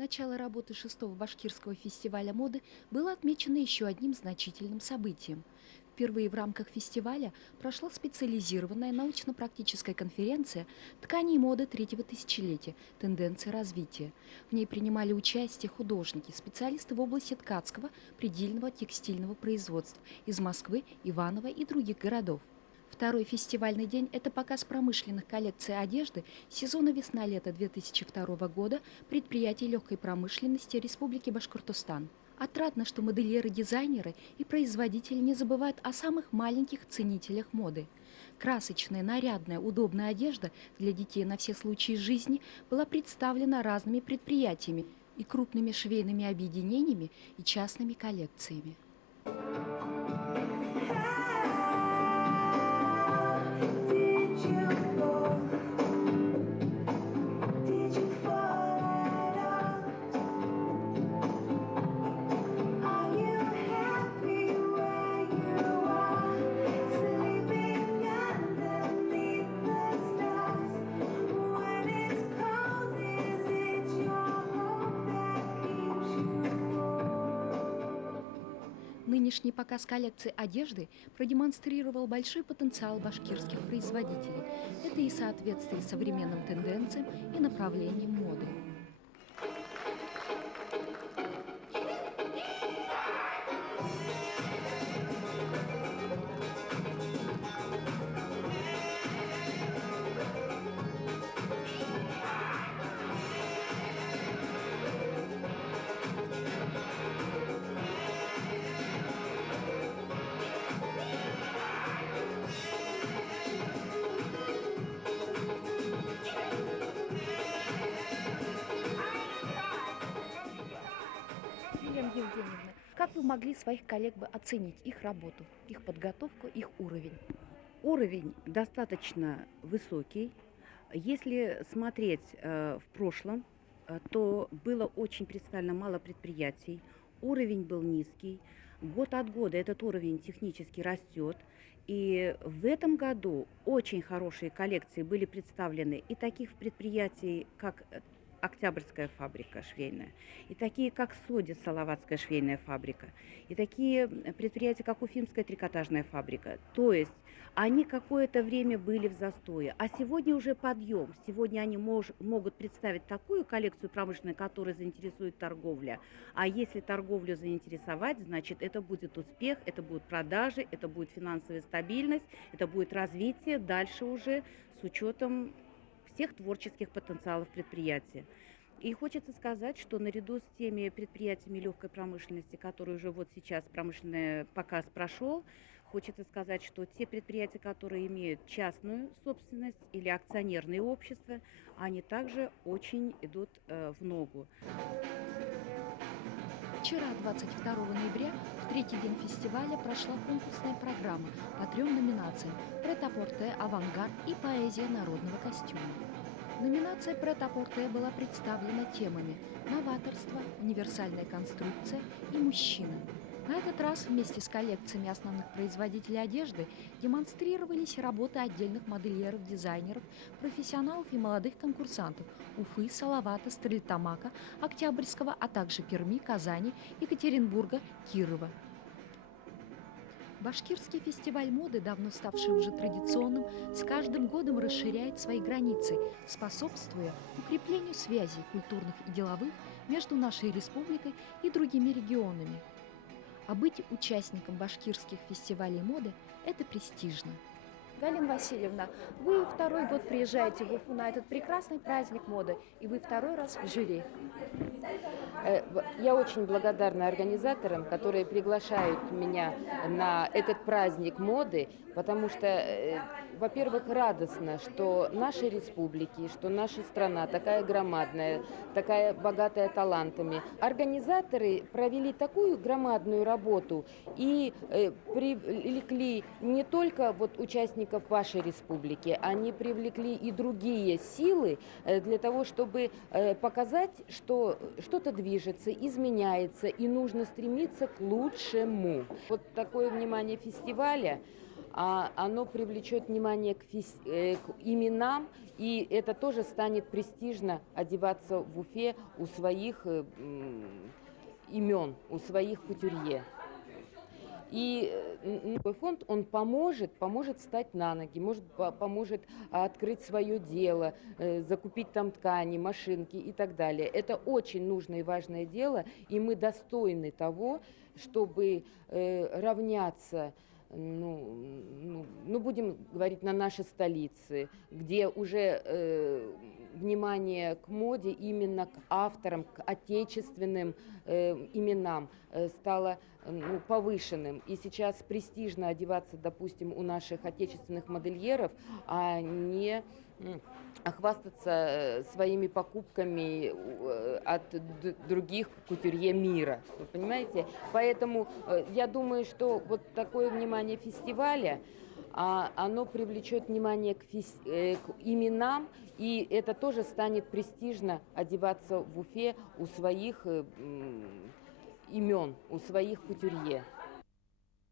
Начало работы шестого башкирского фестиваля моды было отмечено еще одним значительным событием. Впервые в рамках фестиваля прошла специализированная научно-практическая конференция «Ткани и моды третьего тысячелетия. Тенденции развития». В ней принимали участие художники, специалисты в области ткацкого, предельного текстильного производства из Москвы, Иваново и других городов. Второй фестивальный день – это показ промышленных коллекций одежды сезона весна-лето 2002 года предприятий легкой промышленности Республики Башкортостан. Отрадно, что модельеры-дизайнеры и производители не забывают о самых маленьких ценителях моды. Красочная, нарядная, удобная одежда для детей на все случаи жизни была представлена разными предприятиями и крупными швейными объединениями и частными коллекциями. Нынешний показ коллекции одежды продемонстрировал большой потенциал башкирских производителей. Это и соответствие современным тенденциям и направлениям моды. Елена Евгеньевна, как вы могли своих коллег бы оценить их работу, их подготовку, их уровень? Уровень достаточно высокий. Если смотреть в прошлом, то было очень представлено мало предприятий, уровень был низкий. Год от года этот уровень технически растет. И в этом году очень хорошие коллекции были представлены и таких предприятий, как Октябрьская фабрика швейная, и такие, как Соди, Салаватская швейная фабрика, и такие предприятия, как Уфимская трикотажная фабрика. То есть они какое-то время были в застое, а сегодня уже подъем. Сегодня они могут представить такую коллекцию промышленную, которая заинтересует торговля. А если торговлю заинтересовать, значит, это будет успех, это будут продажи, это будет финансовая стабильность, это будет развитие дальше уже с учетом всех творческих потенциалов предприятия. И хочется сказать, что наряду с теми предприятиями легкой промышленности, которые уже вот сейчас промышленный показ прошел, хочется сказать, что те предприятия, которые имеют частную собственность или акционерные общества, они также очень идут в ногу. Вчера, 22 ноября, в третий день фестиваля прошла конкурсная программа по 3 номинациям «Прет-а-порте», «Авангард» и «Поэзия народного костюма». Номинация «Прет-а-порте» была представлена темами «Новаторство», «Универсальная конструкция» и «Мужчина». На этот раз вместе с коллекциями основных производителей одежды демонстрировались работы отдельных модельеров, дизайнеров, профессионалов и молодых конкурсантов Уфы, Салавата, Стерлитамака, Октябрьского, а также Перми, Казани, Екатеринбурга, Кирова. Башкирский фестиваль моды, давно ставший уже традиционным, с каждым годом расширяет свои границы, способствуя укреплению связей культурных и деловых между нашей республикой и другими регионами. А быть участником башкирских фестивалей моды – это престижно. Галина Васильевна, вы второй год приезжаете в Уфу на этот прекрасный праздник моды, и вы второй раз в жюри. Я очень благодарна организаторам, которые приглашают меня на этот праздник моды, потому что, во-первых, радостно, что наши республики, что наша страна такая громадная, такая богатая талантами. Организаторы провели такую громадную работу и привлекли не только вот участников вашей республики, они привлекли и другие силы для того, чтобы показать, что что-то движется, изменяется, и нужно стремиться к лучшему. Вот такое внимание фестиваля оно привлечет внимание к именам, и это тоже станет престижно одеваться в Уфе у своих имен, у своих кутюрье. И новый фонд, он поможет встать на ноги, поможет открыть свое дело, закупить там ткани, машинки и так далее. Это очень нужное и важное дело, и мы достойны того, чтобы равняться, будем говорить, на нашей столице, где уже внимание к моде именно к авторам, к отечественным именам стало повышенным. И сейчас престижно одеваться, допустим, у наших отечественных модельеров, а не хвастаться своими покупками от других кутюрье мира. Вы понимаете? Поэтому я думаю, что вот такое внимание фестиваля, оно привлечет внимание к именам, и это тоже станет престижно одеваться в Уфе у своих имен, у своих кутюрье.